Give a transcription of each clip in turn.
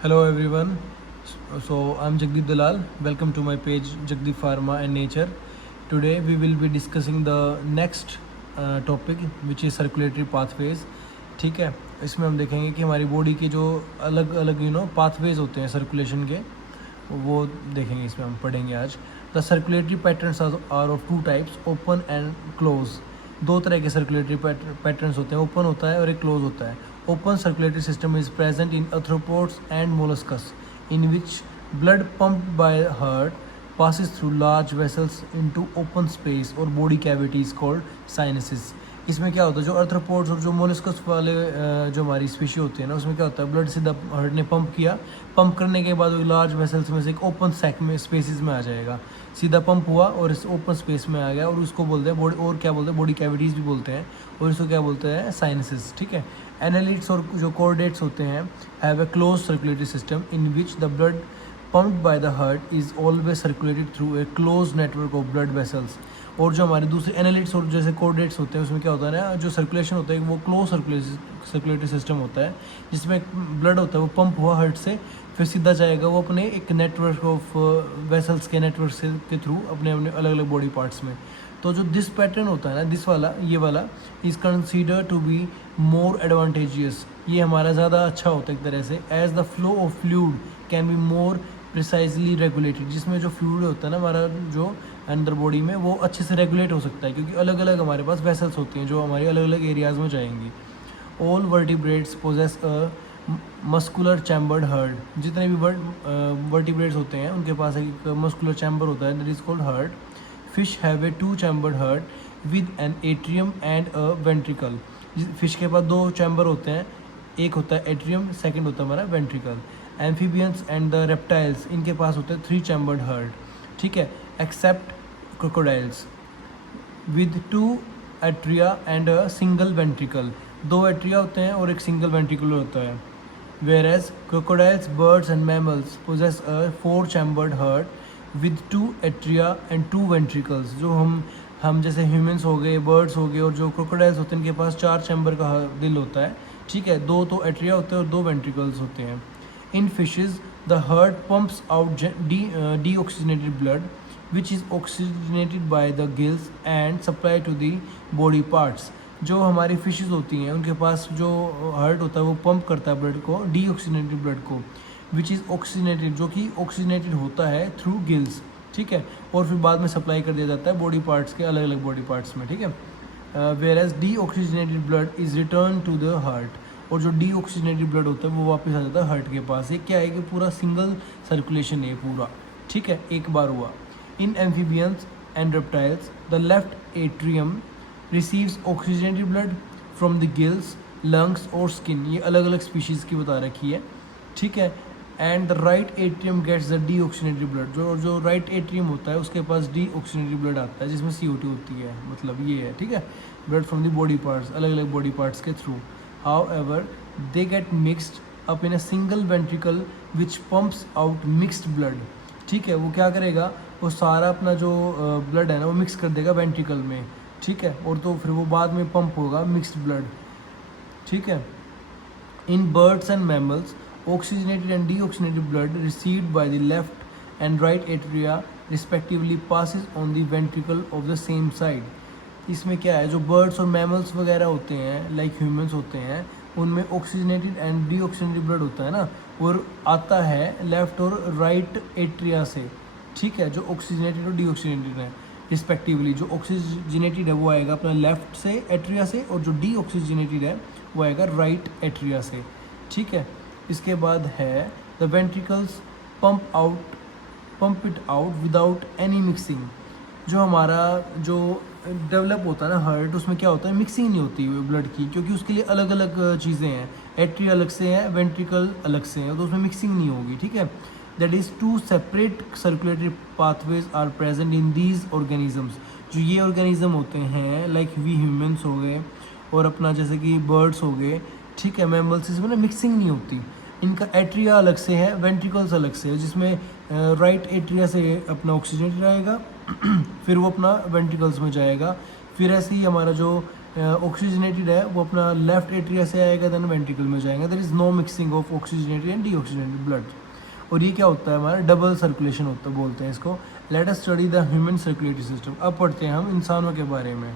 Hello everyone. So I'm Jagdeep Dalal. Welcome to my page Jagdeep Pharma and Nature. Today we will be discussing the next topic which is circulatory pathways. ठीक है, इसमें हम देखेंगे कि हमारी body के जो अलग अलग पाथवेज होते हैं सर्कुलेशन के, वो देखेंगे इसमें हम पढ़ेंगे आज. The circulatory patterns are of two types, open and close. दो तरह के सर्कुलेटरी पैटर्न्स होते हैं, ओपन होता है और एक क्लोज होता है. Open circulatory system is present in arthropods and molluscs in which blood pumped by heart passes through large vessels into open space और body cavities called sinuses. इसमें क्या होता है, जो अर्थ्रोपोड्स और जो मोलस्कस वाले जो हमारी स्पीशी होती है ना, उसमें क्या होता है, ब्लड सीधा हार्ट ने पंप किया, पंप करने के बाद वो लार्ज वेसल्स में से एक ओपन सैक में स्पेसिस में आ जाएगा, सीधा पंप हुआ और इस ओपन स्पेस में आ गया, और उसको बोलते हैं बॉडी, और क्या बोलते हैं, बॉडी कैविटीज़ भी बोलते हैं, और इसको क्या बोलते हैं, साइनसेस. ठीक है. एनालिट्स और जो कोर्डेट्स होते हैं have a close circulatory system in which the blood pumped by the heart is always circulated through a closed network of blood vessels. और जो हमारे दूसरे एनालिट्स और जैसे कोर्डेट्स होते हैं, उसमें क्या होता है ना, जो सर्कुलेशन होता है वो क्लोज सर्कुलेटरी सिस्टम होता है, जिसमें ब्लड होता है वो पंप हुआ हार्ट से, फिर सीधा जाएगा वो अपने एक नेटवर्क ऑफ वेसल्स के नेटवर्क से के थ्रू अपने अपने अलग अलग बॉडी पार्ट्स में. तो जो दिस पैटर्न होता है ना, दिस वाला, ये वाला is consider to be more advantageous. ये हमारा ज़्यादा अच्छा होता है एक तरह से, as the flow of fluid can be more precisely regulated. जिसमें जो फ्लूइड होता है ना हमारा जो अंदर बॉडी में, वो अच्छे से रेगुलेट हो सकता है, क्योंकि अलग अलग हमारे पास वेसल्स होती हैं जो हमारे अलग अलग एरियाज़ में जाएंगी. All vertebrates possess a muscular chambered heart. जितने भी वर्टिब्रेट्स होते हैं उनके पास एक मस्कुलर चैम्बर होता है, that is called heart. Fish have a two chambered heart with an atrium and a ventricle. Fish के पास दो चैम्बर होते हैं, एक होता है एट्रियम, सेकेंड होता है हमारा ventricle. Amphibians and the reptiles, इनके पास होते हैं थ्री चैम्बर्ड हार्ट. ठीक है, except crocodiles with two atria and a single ventricle. दो एट्रिया होते हैं और एक सिंगल वेंट्रिकल होता है. Whereas crocodiles, birds and mammals possess a four chambered heart with two atria and two ventricles. जो हम जैसे ह्यूमंस हो गए, बर्ड्स हो गए, और जो क्रोकोडाइल्स होते हैं इनके पास चार चैम्बर का दिल होता है. ठीक है, दो तो एट्रिया होते हैं और दो वेंट्रिकल्स होते हैं. In fishes, the heart pumps out deoxygenated blood, which is oxygenated by the gills and supplied to the body parts. जो हमारी फिशेस होती हैं उनके पास जो हार्ट होता है वो पंप करता है ब्लड को, डीऑक्सीजनेटेड ब्लड को, विच इज़ ऑक्सीजनेटेड, जो कि ऑक्सीजनेटेड होता है थ्रू गिल्स. ठीक है, और फिर बाद में सप्लाई कर दिया जाता है बॉडी पार्ट्स के, अलग अलग बॉडी पार्ट्स में. ठीक है. Whereas deoxygenated blood is return to the heart. और जो डीऑक्सीजनेटेड ब्लड होता है वो वापस आ जाता है हार्ट के पास. ये क्या है कि पूरा सिंगल सर्कुलेशन है पूरा. ठीक है, एक बार हुआ. In amphibians and reptiles the left atrium receives oxygenated blood from the gills, lungs और स्किन. ये अलग अलग स्पीशीज़ की बता रखी है. ठीक है. And the right atrium gets the deoxygenated blood. जो राइट एट्रियम होता है उसके पास डीऑक्सीजनेटेड ब्लड आता है, जिसमें CO2 होती है, मतलब ये है. ठीक है, blood from the body parts, अलग अलग बॉडी पार्ट्स के through. However, they get mixed up in a single ventricle which pumps out mixed blood. ठीक है, वो क्या करेगा, वो सारा अपना जो ब्लड है ना वो मिक्स कर देगा वेंट्रिकल में. ठीक है, और तो फिर वो बाद में पंप होगा मिक्स्ड ब्लड. ठीक है. In birds and mammals, oxygenated and deoxygenated blood received by the left and right atria respectively passes on the ventricle of the same side. इसमें क्या है, जो बर्ड्स और मैमल्स वगैरह होते हैं, लाइक ह्यूमंस होते हैं, उनमें ऑक्सीजनेटेड एंड डीऑक्सीजनेटेड ब्लड होता है ना, वो आता है लेफ्ट और राइट एट्रिया से. ठीक है, जो ऑक्सीजनेटेड और डीऑक्सीजनेटेड है रिस्पेक्टिवली. जो ऑक्सीजनेटेड है वो आएगा अपना लेफ्ट से एट्रिया से, और जो डीऑक्सीजनेटेड है वो आएगा राइट एट्रिया से. ठीक है. इसके बाद है the ventricles pump it out without any mixing. जो हमारा जो डेवलप होता है ना हार्ट, उसमें क्या होता है, मिक्सिंग नहीं होती ब्लड की, क्योंकि उसके लिए अलग अलग चीज़ें हैं. एट्री अलग से है, वेंट्रिकल अलग से है, तो उसमें मिक्सिंग नहीं होगी. ठीक है. That is two separate circulatory pathways are present in these organisms. जो ये ऑर्गेनिज्म होते हैं, लाइक वी ह्यूमंस हो गए और अपना जैसे कि बर्ड्स हो गए. ठीक है, मैमल्स, इसमें ना मिक्सिंग नहीं होती. इनका एट्रिया अलग से है, वेंट्रिकल्स अलग से है, जिसमें राइट एट्रिया से अपना ऑक्सीजनेटेड आएगा फिर वो अपना वेंट्रिकल्स में जाएगा. फिर ऐसे ही हमारा जो ऑक्सीजनेटेड है वो अपना लेफ्ट एट्रिया से आएगा, देन वेंट्रिकल में जाएगा. There is no mixing of oxygenated and deoxygenated blood. और ये क्या होता है हमारा डबल सर्कुलेशन होता है बोलते हैं इसको. Let us study the human circulatory system. अब पढ़ते हैं हम इंसानों के बारे में.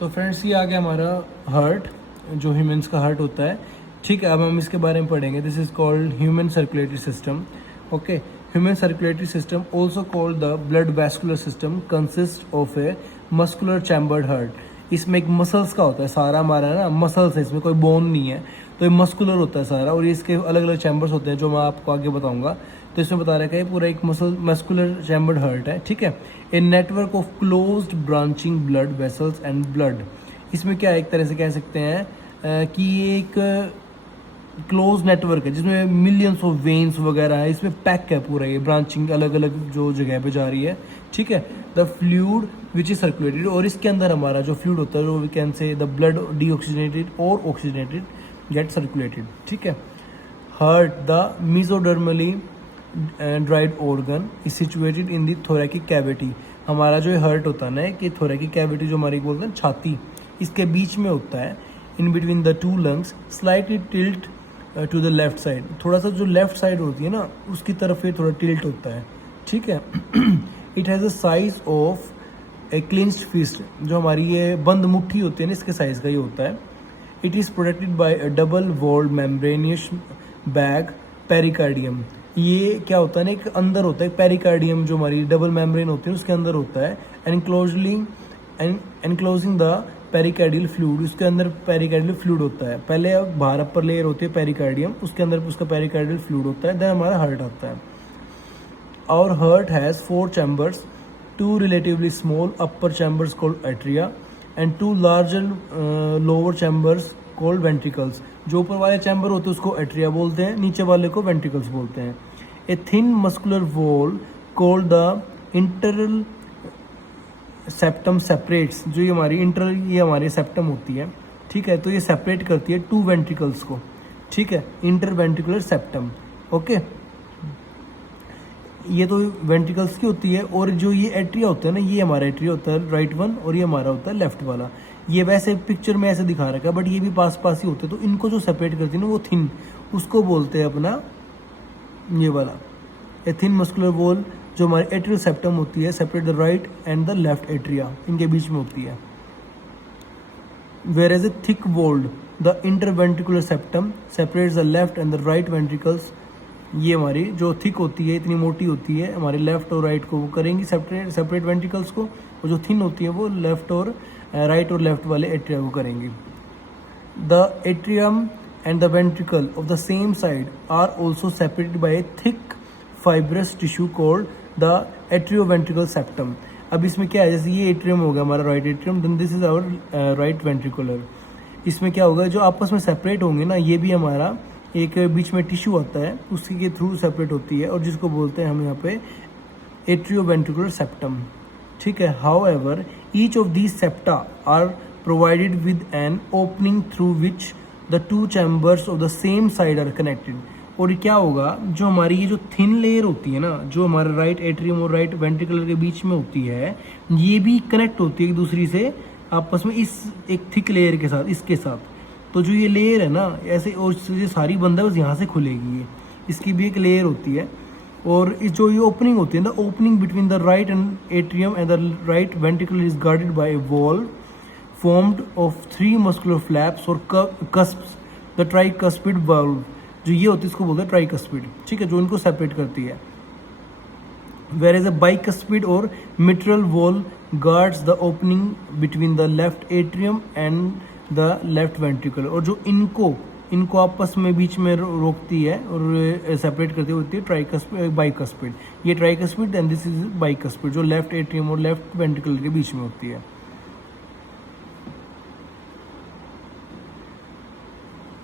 तो फ्रेंड्स ये आ गया हमारा हार्ट, जो ह्यूमंस का हार्ट होता है. ठीक है, अब हम इसके बारे में पढ़ेंगे. This is called human circulatory system. Okay, human circulatory system also called the blood vascular system consist of a muscular chambered heart. इसमें एक मसल्स का होता है सारा हमारा ना, मसल्स है, इसमें कोई बोन नहीं है, तो ये मस्कुलर होता है सारा. और ये इसके अलग अलग चैम्बर्स होते हैं जो मैं आपको आगे बताऊंगा. तो इसमें बता रखा है पूरा एक मस्कुलर चैम्बर्ड हार्ट है. ठीक है, a network of closed branching blood vessels and blood. इसमें क्या एक तरह से कह सकते हैं कि ये एक क्लोज नेटवर्क है जिसमें मिलियंस ऑफ वेन्स वगैरह है. इसमें पैक है पूरा, ये ब्रांचिंग अलग अलग जो जगह पे जा रही है. ठीक है, the fluid which is circulated. और इसके अंदर हमारा जो फ्लूइड होता है, जो we can say the blood deoxygenated और ऑक्सीजनेटेड गेट सर्कुलेटेड. ठीक है, heart the mesodermally derived organ is situated in the thoracic cavity. हमारा जो हार्ट होता है ना कि थोरैकिक कैविटी जो हमारी बोलते हैं छाती, इसके बीच में होता है. In between the two lungs slightly tilt to the left side. थोड़ा सा जो लेफ्ट साइड होती है ना उसकी तरफ ये थोड़ा टिल्ट होता है. ठीक है, it has a size of a clenched fist. जो हमारी ये बंद मुट्ठी होती है ना, इसके साइज का ये होता है. It is protected by a double walled membranous bag pericardium. ये क्या होता है ना, एक अंदर होता है पेरिकार्डियम, जो हमारी डबल मेम्ब्रेन होती है उसके अंदर होता है. Enclosing the pericardial fluid. उसके अंदर पेरिकार्डियल फ्लूइड होता है. पहले बाहर अपर लेयर होती है पेरिकार्डियम, उसके अंदर उसका पेरिकार्डियल फ्लूइड होता है. देन हमारा हार्ट आता है. Our heart has 4 chambers, 2 relatively small upper chambers called atria and 2 larger lower chambers called ventricles. जो ऊपर वाले चैम्बर होते हैं उसको एट्रिया बोलते हैं, नीचे वाले को वेंट्रिकल्स बोलते हैं. A thin muscular wall called the इंटरल septum separates. जो ये हमारी ये हमारी सेप्टम होती है. ठीक है, तो ये सेपरेट करती है 2 वेंट्रिकल्स को. ठीक है, इंटर वेंट्रिकुलर सेप्टम. ओके, ये तो वेंट्रिकल्स की होती है. और जो ये एट्रिया होता है ना, ये हमारा एट्रिया होता है राइट वन, और ये हमारा होता है लेफ्ट वाला. ये वैसे पिक्चर में ऐसे दिखा रखा है बट ये भी पास पास ही होते हैं. तो इनको जो सेपरेट करती है ना वो थिन, उसको बोलते हैं अपना ये वाला ए थिन मस्कुलर वॉल. जो हमारी एट्रियल सेप्टम होती है separate the right and the left atria, इनके बीच में होती है. Whereas a thick walled the interventricular septum separates the left and the right ventricles. ये हमारी जो थिक होती है, इतनी मोटी होती है, हमारे लेफ्ट और राइट को वो करेंगी सेपरेट वेंट्रिकल्स को. और जो थिन होती है वो लेफ्ट और राइट और लेफ्ट वाले एट्रिया को करेंगी. The atrium and the ventricle of the same side are also separated by a thick fibrous tissue called the atrioventricular septum. अब इसमें क्या है, जैसे ये एट्रियम हो गया हमारा right atrium, then this is our right ventricular. इसमें क्या होगा, जो आपस में सेपरेट होंगे ना, ये भी हमारा एक बीच में टिश्यू आता है उसी के थ्रू सेपरेट होती है, और जिसको बोलते हैं हम यहाँ पे एट्रियोवेंट्रिकुलर सेप्टम. ठीक है, however each of these septa are provided with an opening through which the 2 chambers of the same side are connected. और ये क्या होगा, जो हमारी ये जो थिन लेयर होती है ना, जो हमारे राइट एट्रियम और राइट वेंट्रिकुलर के बीच में होती है, ये भी कनेक्ट होती है एक दूसरी से आपस में इस एक थिक लेयर के साथ, इसके साथ. तो जो ये लेयर है ना ऐसे, और ये सारी बंद है बस यहाँ से खुलेगी, ये इसकी भी एक लेयर होती है. और इस जो ये ओपनिंग होती है ना, opening between the right and atrium and the right ventricular is guarded by A wall formed of 3 muscular flaps or cusps, the tricuspid valve. जो ये होती है इसको बोलते हैं ट्राइकस्पिड. ठीक है, जो इनको सेपरेट करती है. whereas a bicuspid or mitral wall guards the opening between the left atrium and the left ventricle. और जो इनको आपस में बीच में रोकती है और सेपरेट करती होती है ट्राइकस्पिड बाइकस्पिड. ये tricuspid and this is bicuspid, जो लेफ्ट एट्रियम और लेफ्ट वेंट्रिकल के बीच में होती है.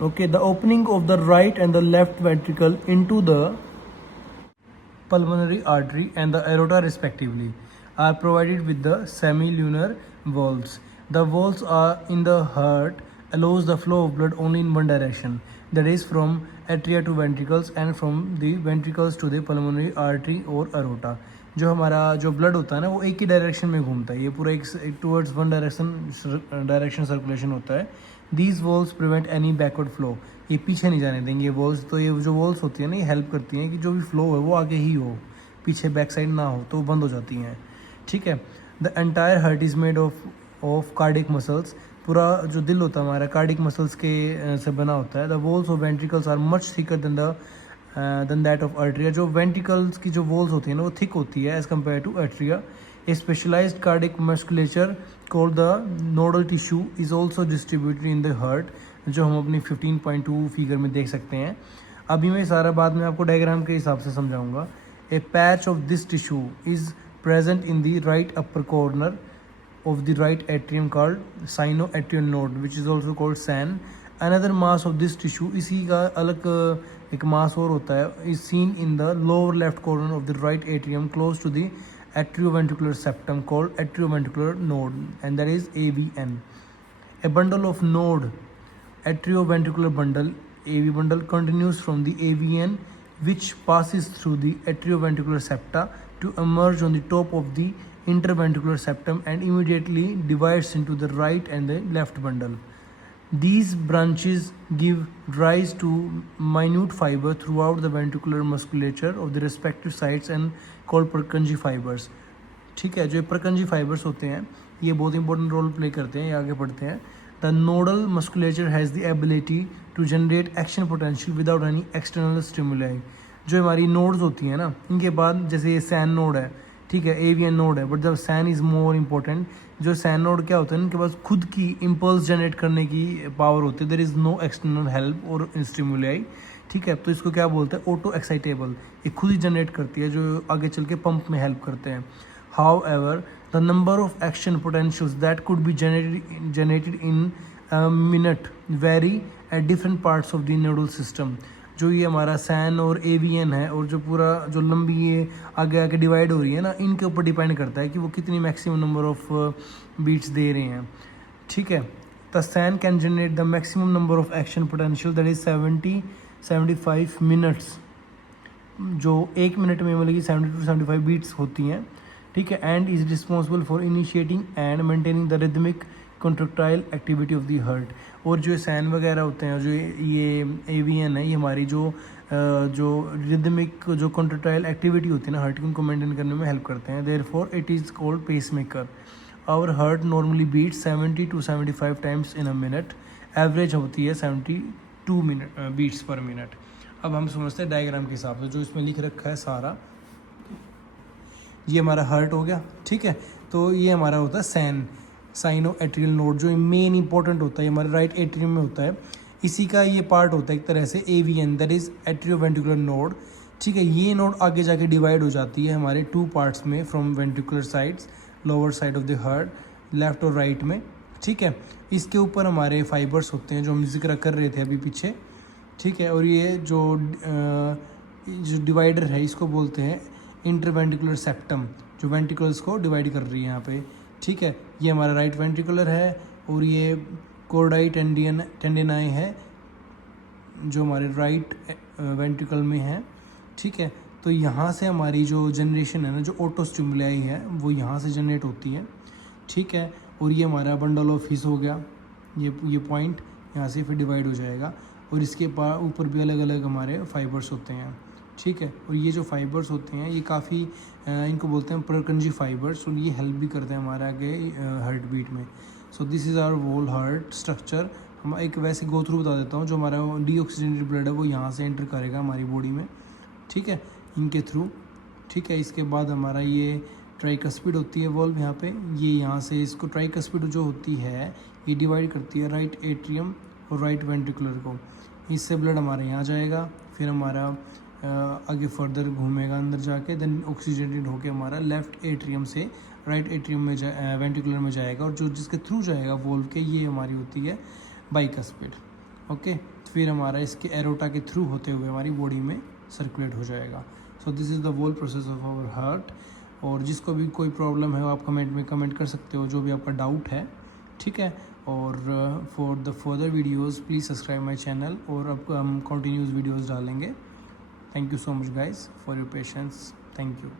Okay, the opening of the right and the left ventricle into the pulmonary artery and the aorta respectively are provided with the semilunar valves. The valves are in the heart allows the flow of blood only in one direction, that is from atria to ventricles and from the ventricles to the pulmonary artery or aorta. जो हमारा जो blood होता है ना वो एक ही direction में घूमता है, ये पूरा एक टूवर्ड्स वन डायरेक्शन सर्कुलेशन होता है। These walls prevent any backward flow, ये पीछे नहीं जाने देंगे ये वॉल्स। तो ये जो वॉल्स होती है ना ये हेल्प करती हैं कि जो भी फ्लो है वो आगे ही हो, पीछे बैक साइड ना हो, तो वो बंद हो जाती हैं। ठीक है। The entire heart is made of cardiac muscles, पूरा जो दिल होता है हमारा कार्डिक मसल्स के से बना होता है। The walls of ventricles are much thicker than that of atria, जो वेंट्रिकल्स की जो वॉल्स होती है ना वो थिक होती है as compare to atria. A specialised cardiac musculature called the nodal tissue is also distributed in the heart, जो हम अपनी 15.2 फिगर में देख सकते हैं। अभी मैं सारा बाद में आपको डायग्राम के हिसाब से समझाऊंगा। A patch of this tissue is present in the right upper corner of the right atrium called sinoatrial node which is also called SAN. Another mass of this tissue, इसी का अलग एक मास और होता है, is seen in the lower left corner of the right atrium close to the atrioventricular septum called atrioventricular node, and that is AVN. A bundle of node, atrioventricular bundle, AV bundle, continues from the AVN which passes through the atrioventricular septa to emerge on the top of the interventricular septum and immediately divides into the right and the left bundle. These branches give rise to minute fiber throughout the ventricular musculature of the respective sites and called Purkinje fibers. ठीक है, जो Purkinje fibers होते हैं ये बहुत important role play करते हैं, ये आगे पढ़ते हैं। The nodal musculature has the ability to generate action potential without any external stimuli. जो हमारी नोड्स होती हैं ना, इनके बाद जैसे ये सैन नोड है, ठीक है, एवीएन नोड है, बट जब सैन इज़ मोर इम्पोर्टेंट। जो सैन नोड क्या होता है, इनके पास खुद की इम्पल्स जनरेट करने की पावर होती है, there is no external help और स्टिमुलाई। ठीक है, तो इसको क्या बोलते हैं, ऑटो एक्साइटेबल, ये खुद ही जनरेट करती है, जो आगे चल के पंप में हेल्प करते हैं। How ever the number of action potentials that could be generated in minute very at different parts of the nodal system. जो ये हमारा सैन और एवीएन है और जो पूरा जो लंबी ये आगे आगे डिवाइड हो रही है ना, इनके ऊपर डिपेंड करता है कि वो कितनी मैक्सिमम नंबर ऑफ बीट्स दे रहे हैं। ठीक है, the SAN can generate the maximum number of action potential that is 75 minutes, जो 1 मिनट में मतलब कि 70 to 75 बीट्स होती हैं। ठीक है, and is responsible for initiating and maintaining the rhythmic contractile activity of the heart. और जो सैन वगैरह होते हैं, जो ये एवीएन है, ये हमारी जो रिदमिक जो कॉन्ट्रैक्टाइल एक्टिविटी होती है ना हार्ट की, उनको मेंटेन करने में हेल्प करते हैं। Therefore it is called pacemaker. Our heart normally beat 70 to 75 times in a minute, average होती है 72 बीट्स पर मिनट। अब हम समझते हैं डायग्राम के हिसाब से, जो इसमें लिख रखा है सारा। ये हमारा हार्ट हो गया, ठीक है, तो ये हमारा होता है सैन, साइनो एट्रियल नोड, जो मेन इंपॉर्टेंट होता है हमारे राइट एट्रियम में होता है। इसी का ये पार्ट होता है एक तरह से AVN, that is atrioventricular node. ठीक है, ये नोड आगे जाके डिवाइड हो जाती है हमारे 2 पार्ट्स में from ventricular sides, lower side of the heart, left और राइट में। ठीक है, इसके ऊपर हमारे फाइबर्स होते हैं जो हम जिक्र कर रहे थे अभी पीछे। ठीक है, और ये जो डिवाइडर है इसको बोलते हैं इंटरवेंट्रिकुलर सेप्टम, जो वेंट्रिकल्स को डिवाइड कर रही है यहाँ पे। ठीक है, ये हमारा राइट वेंट्रिकुलर है और ये कोर्डाई टेंडिनाई है जो हमारे राइट वेंट्रिकल में है। ठीक है, तो यहाँ से हमारी जो जनरेशन है ना, जो ऑटो स्टिमुलाई है, वो यहाँ से जनरेट होती है। ठीक है, और ये हमारा बंडल ऑफ हिस हो गया, ये पॉइंट यहाँ से फिर डिवाइड हो जाएगा, और इसके ऊपर भी अलग अलग हमारे फाइबर्स होते हैं। ठीक है, और ये जो फाइबर्स होते हैं ये काफ़ी इनको बोलते हैं पुरकिंजे फाइबर्स, और ये हेल्प भी करते हैं हमारे आगे हार्ट बीट में। So this is our whole heart structure. हम एक वैसे गो थ्रू बता देता हूँ, जो हमारा डीऑक्सीजनेटेड ब्लड है वो यहाँ से एंटर करेगा हमारी बॉडी में। ठीक है, इनके थ्रू। ठीक है, इसके बाद हमारा ये ट्राइकस्पिड होती है वॉल्व यहाँ पे, ये यहाँ से इसको ट्राइकस्पिड जो होती है ये डिवाइड करती है राइट एट्रियम और राइट वेंट्रिकुलर को। इससे ब्लड हमारे यहाँ जाएगा, फिर हमारा आगे फर्दर घूमेगा अंदर जाके, देन ऑक्सीजनेटेड होके हमारा लेफ्ट एट्रियम से राइट एट्रियम में वेंट्रिकुलर में जाएगा, और जो जिसके थ्रू जाएगा वॉल्व के, ये हमारी होती है बाइकस्पिड। ओके, फिर हमारा इसके एरोटा के थ्रू होते हुए हमारी बॉडी में सर्कुलेट हो जाएगा। So this is the whole process of our heart. और जिसको भी कोई प्रॉब्लम है वो आप कमेंट में कमेंट कर सकते हो, जो भी आपका डाउट है। ठीक है, और for the further videos please subscribe my channel, और अब हम कंटिन्यूस वीडियोज़ डालेंगे। Thank you so much guys for your patience. Thank you.